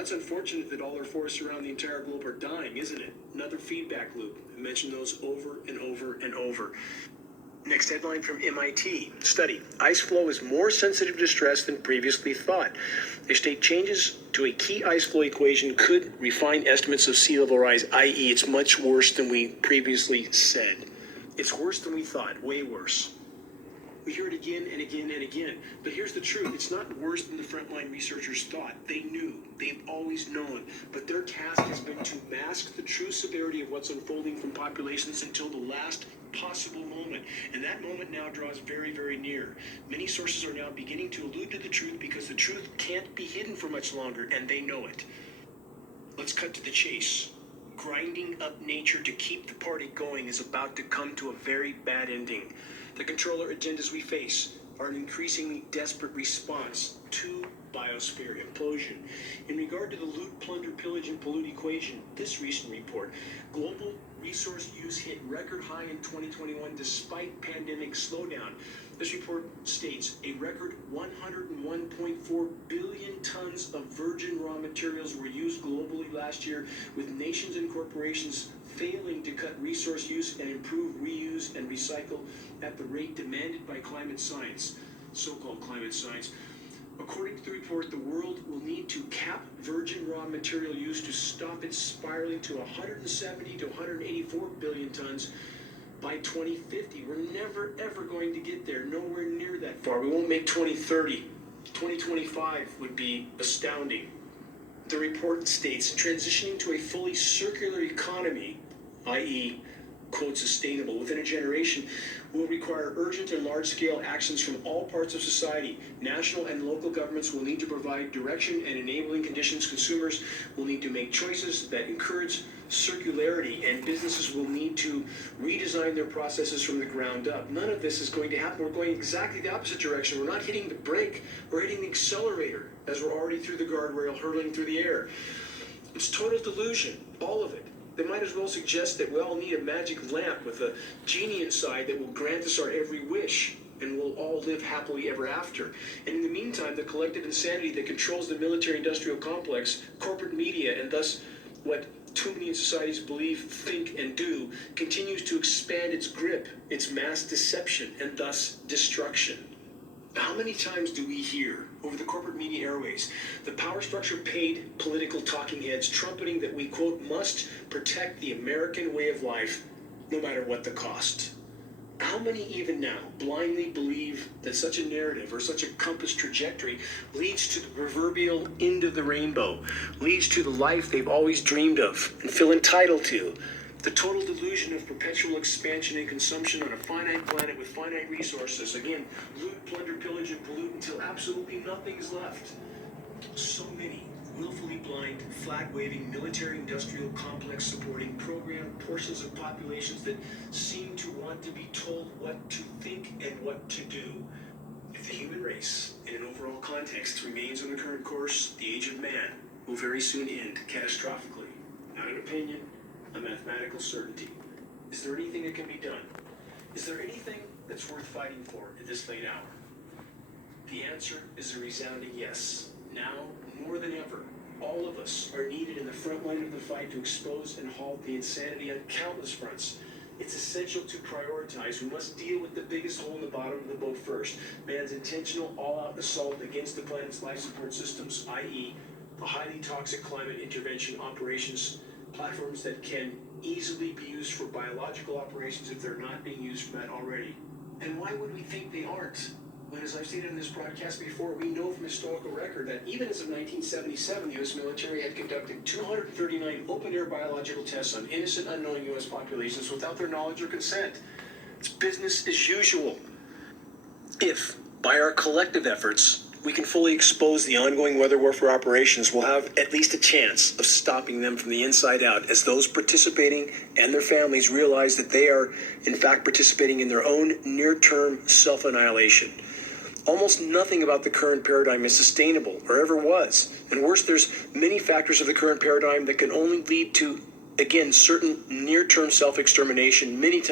Well, it's unfortunate that all our forests around the entire globe are dying, isn't it? Another feedback loop. I mentioned those over and over and over. Next headline from MIT. Study. Ice flow is more sensitive to stress than previously thought. They state changes to a key ice flow equation could refine estimates of sea level rise, i.e. it's much worse than we previously said. It's worse than we thought, way worse. We hear it again and again and again. But here's the truth. It's not worse than the frontline researchers thought. They knew. They've always known. But their task has been to mask the true severity of what's unfolding from populations until the last possible moment. And that moment now draws very, very near. Many sources are now beginning to allude to the truth because the truth can't be hidden for much longer, and they know it. Let's cut to the chase. Grinding up nature to keep the party going is about to come to a very bad ending. The controller agendas we face are an increasingly desperate response to biosphere implosion. In regard to the loot, plunder, pillage, and pollute equation, this recent report, global resource use hit record high in 2021 despite pandemic slowdown. This report states a record 101.4 billion tons of virgin raw materials were used globally last year, with nations and corporations failing to cut resource use and improve reuse and recycle at the rate demanded by climate science, so-called climate science. According to the report, the world will need to cap virgin raw material use to stop it spiraling to 170 to 184 billion tons by 2050. We're never, ever going to get there, nowhere near that far. We won't make 2030. 2025 would be astounding. The report states, transitioning to a fully circular economy, i.e., quote, sustainable, within a generation, will require urgent and large-scale actions from all parts of society. National and local governments will need to provide direction and enabling conditions. Consumers will need to make choices that encourage circularity, and businesses will need to redesign their processes from the ground up. None of this is going to happen. We're going exactly the opposite direction. We're not hitting the brake. We're hitting the accelerator as we're already through the guardrail, hurtling through the air. It's total delusion, all of it. They might as well suggest that we all need a magic lamp with a genie inside that will grant us our every wish, and we'll all live happily ever after. And in the meantime, the collective insanity that controls the military-industrial complex, corporate media, and thus what too many in societies believe, think, and do, continues to expand its grip, its mass deception, and thus destruction. How many times do we hear over the corporate media airways the power structure paid political talking heads trumpeting that we, quote, must protect the American way of life no matter what the cost? How many even now blindly believe that such a narrative or such a compass trajectory leads to the proverbial end of the rainbow, leads to the life they've always dreamed of and feel entitled to? The total delusion of perpetual expansion and consumption on a finite planet with finite resources. Again, loot, plunder, pillage, and pollute until absolutely nothing is left. So many willfully blind, flag-waving, military-industrial complex supporting program portions of populations that seem to want to be told what to think and what to do. If the human race, in an overall context, remains on the current course, the age of man will very soon end catastrophically. Not an opinion, a mathematical certainty. Is there anything that can be done? Is there anything that's worth fighting for at this late hour? The answer is a resounding yes. Now, more than ever, all of us are needed in the front line of the fight to expose and halt the insanity on countless fronts. It's essential to prioritize. We must deal with the biggest hole in the bottom of the boat first. Man's intentional all-out assault against the planet's life support systems, i.e., the highly toxic climate intervention operations, platforms that can easily be used for biological operations if they're not being used for that already. And why would we think they aren't? When, as I've stated in this broadcast before, we know from historical record that even as of 1977, the U.S. military had conducted 239 open-air biological tests on innocent, unknowing U.S. populations without their knowledge or consent. It's business as usual. If, by our collective efforts, we can fully expose the ongoing weather warfare operations, we'll have at least a chance of stopping them from the inside out as those participating and their families realize that they are, in fact, participating in their own near-term self-annihilation. Almost nothing about the current paradigm is sustainable or ever was. And worse, there's many factors of the current paradigm that can only lead to, again, certain near-term self-extermination many times.